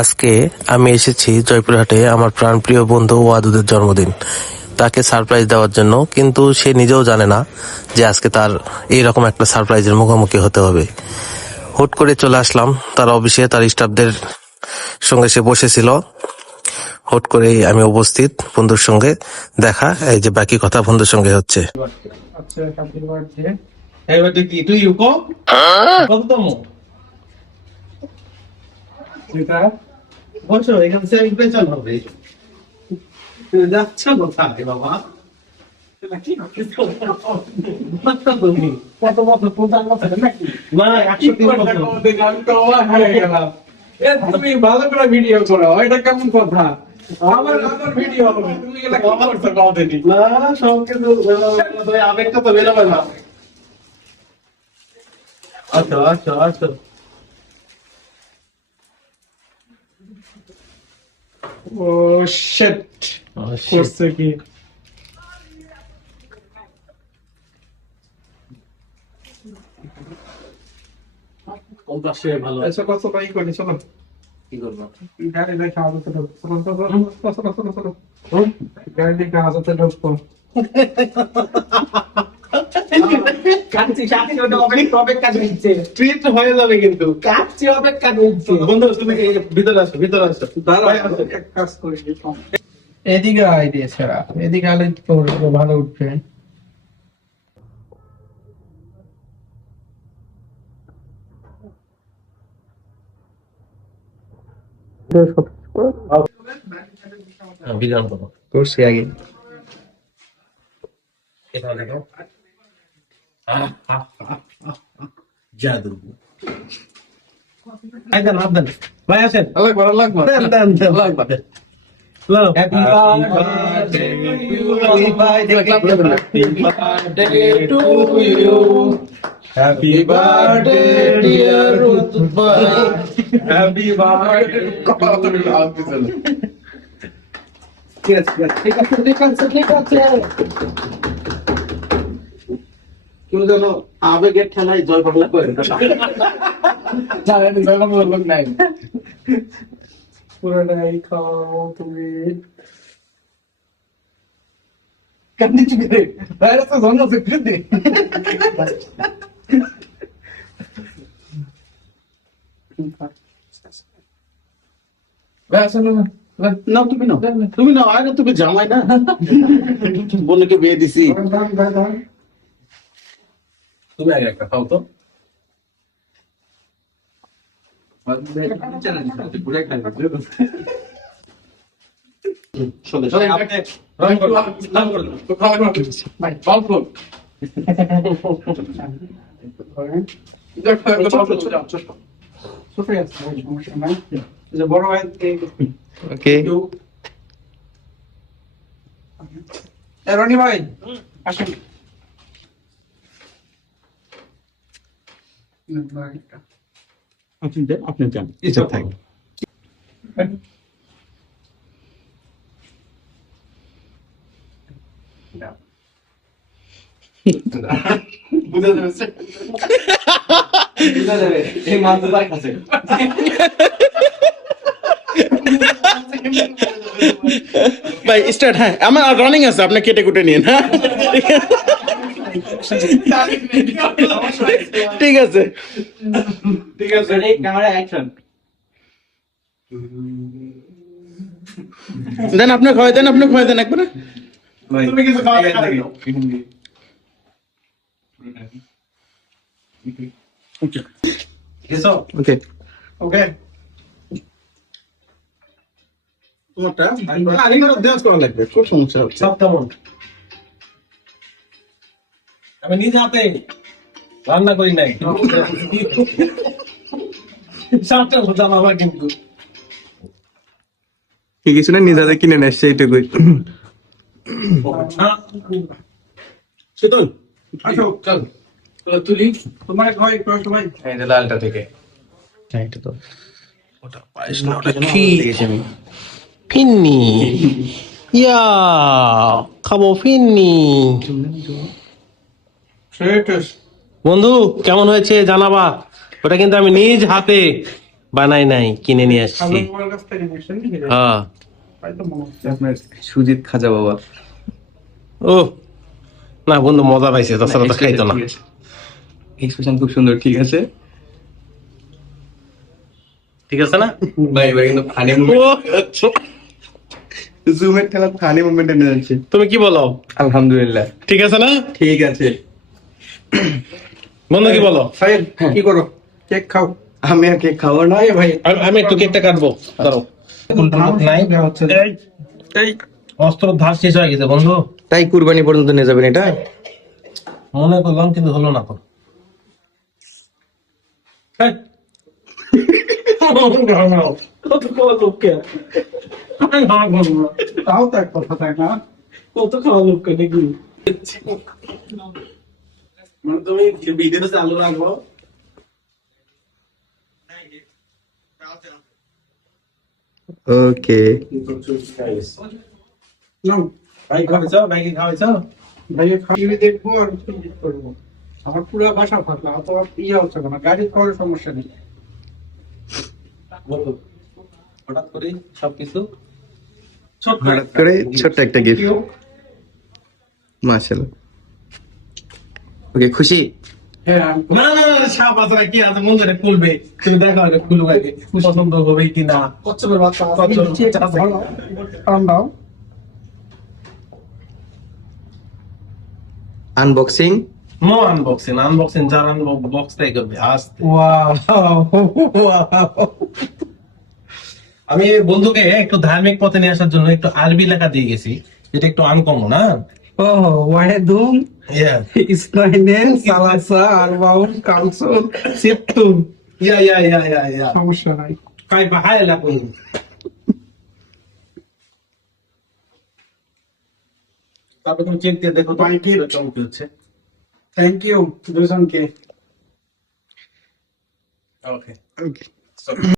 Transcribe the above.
আজকে আমি এসেছি জয়পুরহাটে আমার প্রাণপ্রিয় বন্ধু ওয়াদুদের জন্মদিন। তাকে সারপ্রাইজ দেওয়ার জন্য, কিন্তু সে নিজেও জানে না যে আজকে তার এইরকম একটা সারপ্রাইজের মুখোমুখি হতে হবে। হুট করে চলে আসলাম তার অফিসে, তার স্টাফদের সঙ্গে সে বসেছিল। হুট করেই আমি উপস্থিত, বন্ধুর সঙ্গে দেখা। এই যে বাকি কথা বন্ধুর সঙ্গে হচ্ছে। আচ্ছা, হ্যাপি বার্থডে। হ্যাপি বার্থডে কি তুই ইউকো কততম? এটা বসো, এখান থেকে ইমপ্রেশন হবে। তুই যাচ্ছ কোথায় বাবা? কত বছর পূজার কথা নাকি? না, 103 বছর। তুমি ভালো করে ভিডিও করো, এটা কেমন কথা? আমার ভিডিও হবে, তুমি এগুলা কি করছো কতদিন? না, সব কিছু আবেগটা তো বেরোবে না। আচ্ছা আচ্ছা আচ্ছা। ও শিট, করছে কি? কোনটা সে ভালো? আচ্ছা, কত বাই করে চলো। কি করবো? গাড়ি দেখে হাজাতে ঢুকো, চলো চলো চলো চলো। গাড়ি দেখে হাজাতে ঢুকো। ট্রিট হয়ে যাবে কিন্তু। বন্ধু তুমি ভিতরে আসো, ভিতরে আসো। এক কাজ করি, এদিকে আইডিয়া ছাড়া এদিকে আলে তো ভালো উঠবে। করছি আগে। জাদু। দেন হাত দেন ভাই, আসেন। লাগবে দেন দেন দেন লাগবে। Happy birthday to you. Happy birthday dear Rutba. Happy birthday. Yes, yes. ঠিক আছে। কেউ যেন আবেগের খেলায় জয় বাংলা করে না। লোক নাই, পুরোটাই খাও তুমি। কান্দি চুকে দে ভাইরাস তো জন্ম থেকে দে। না তুমি না আগে তুমি জামাই না, বোনকে বিয়ে দিছি। তুমি আগে একটা খাও তো। বড় ভাই ওকে, রনি ভাই আসেন। আপনি যান, ইচ্ছা থাকে। এই মাছ তার কাছে ভাই স্টার্ট। হ্যাঁ, আমার রানিং আছে, আপনি কেটে কুটে নিন। হ্যাঁ ঠিক আছে ঠিক আছে। Camera action. দেন, আপনি খাওয়াই দেন একবারে। তুমি কিছু খাওয়া দেখা দাও। ওকে এসো। ওকে ওকে তোমারটা আরেকটা ডান্স করা লাগবে, খুব সমস্যা হচ্ছে। সব কেমন? আমি নিজে হাতে রান্না করি নাই। সবটা বোঝা বাবা, কিন্তু ঠিক আছে না, নিজে কিনে নেয় সেইটুকুই। শীতল আসো, চল তুলি তোমার ঘরে একটু ভাই। এই যে লালটা থেকে। হ্যাঁ, এটা তো ওটা পায়েস না, ওটা কি ফিন্নি। ইয়া খাবো ফিন্নি। বন্ধু কেমন হয়েছে জানাবা, ওটা কিন্তু আমি নিজ হাতে বানাই নাই, কিনে নিয়ে আসছি। খাজা বাবার কাছ থেকে নিয়ে এসেছেন নাকি? হ্যাঁ। তাই তো মনে হচ্ছে। আপনার সুজিত খাজা বাবা। ও না বন্ধু, মজা পাইছে, তাছাড়া তো খাইতো না। এক্সপ্রেশন খুব সুন্দর, ঠিক আছে ঠিক আছে না? ভাই, এবার কিন্তু ফানি জুমের খেলা ফানি মুভমেন্ট এনে যাচ্ছে। তুমি কি বলো? আলহামদুলিল্লাহ, ঠিক আছে না ঠিক আছে। বন্ধু, কি বলো? সাহেব কি করো? কেক খাও। আমি আর কেক খাবো না। ভাই আমি একটু কেকটা কাটবো, দাঁড়াও। নাই হচ্ছে অস্ত্র ধার শেষ হয়ে গেছে বন্ধু, তাই কুরবানি পর্যন্ত নিয়ে যাবেন এটা? মনে করলাম কিন্তু হলো না তো। এই। কত খাওয়া লোককে তাও তো এক কথা, তাই না? কত খাওয়া লোককে নাকি? মানে তুমি ভিডিও চালু রাখবো। ওকে, নাও, ভাই খাওয়াইছো, ভাইকে খাওয়াইছো? ভাইয়া খাইয়ে দেখবো আর কি করবো। আমার পুরো বাসা ফাঁকা, অত ইয়ে হচ্ছে না, গাড়ি খাওয়ার সমস্যা নেই। বন্ধু হঠাৎ করে সবকিছু হঠাৎ করে ছোট্ট একটা গিফট, মাশাআল্লাহ। ওকে, খুশি? হ্যাঁ, না না না, সাপ আছে না, কি আছে মন্দিরে খুলবে, তুমি দেখো আগে খুলুক আগে, পছন্দ হবে কিনা। কচ্ছপের বাচ্চা কচ্ছপ। ঠান্ডাও। আনবক্সিং। নো আনবক্সিং, আনবক্সিং যার বক্স তাই করবে আস্তে। আমি বন্ধুকে একটু ধার্মিক পথে নিয়ে আসার জন্য একটু আরবি লেখা দিয়ে গেছি, এটা একটু আনকমন। না ওয়াহেদুম ইসনাইনেন সালাসা আরবাউন কামসুন সিত্তুন। ইয়া সমস্যা নাই। কাইফা হায়ালাকুম। তারপর তুমি চেক দিয়ে দেখো তো Thank you. চমকি হচ্ছে। থ্যাংক ইউ দুজনকে। ওকে। ওকে।